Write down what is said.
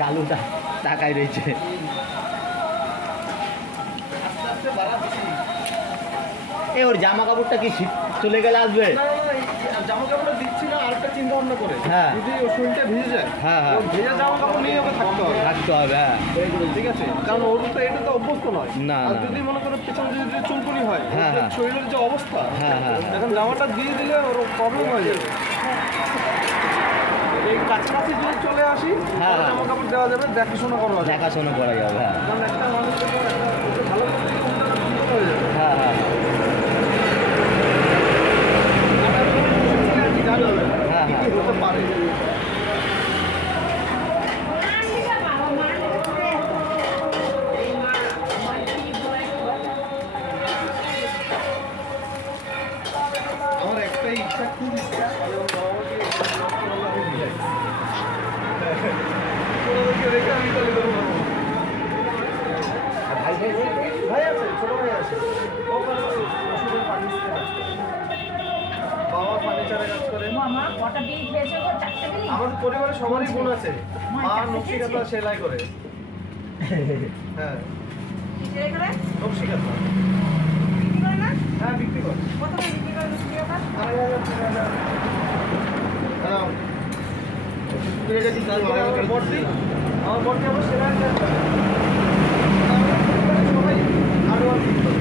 কালু টাকায় রয়েছে। এ ওর জামা কাপড়টা কি শীত চলে গেলে আসবে? জামা কাপড় দিচ্ছি না, আরেকটা চিন্তা ভাবনা করে। হ্যাঁ। যদি ওর শরীরটা ভিজে যায়, হ্যাঁ হ্যাঁ, ভেজা জামা কাপড় নিয়ে ওকে থাকতে হবে। থাকতে হবে। হ্যাঁ ঠিক আছে, কারণ ওর তো এটা তো অভ্যস্ত নয়। না, আর না। যদি মনে করো পেছনে যদি চুলকুনি হয়, হ্যাঁ, ওর হ্যাঁ। শরীরের যে অবস্থা, হ্যাঁ, হ্যাঁ, হ্যাঁ। এখন জামাটা দিয়ে দিলে ওর প্রবলেম হয়ে যাবে। এই কাছাকাছি যদি চলে আসি, হ্যাঁ, হ্যাঁ। জামা কাপড় দেওয়া যাবে, দেখাশোনা করা যাবে। দেখাশোনা করা যাবে। হ্যাঁ কারণ একটা মানুষ যখন ওকে ভালো করতে গিয়ে কোনটা না বিপদ হয়ে যাবে। হ্যাঁ হ্যাঁ জানা যাবে হ্যাঁ, কি হ্যাঁ। কি হতে পারে। আমার একটাই ইচ্ছা, খুব ইচ্ছা, ওদেরকে রেখে আমি চলে যাবো। ভাই আছে, ছোট ভাই আছে। ও ওষুধের ফার্নিচারে কাজ করে। বাবা ফার্নিচারে কাজ করে। আমাদের পরিবারে সবারই বোন আছে। মা নকশিকাঁথা সেলাই করে। হ্যাঁ, নকশিকাঁথা। হ্যাঁ, বিক্রি করে। 2,500 হ্যাঁ। তারপরে আমার বড়দি আবার সেলাই করে। সবাই হার্ডওয়ার্ক করে।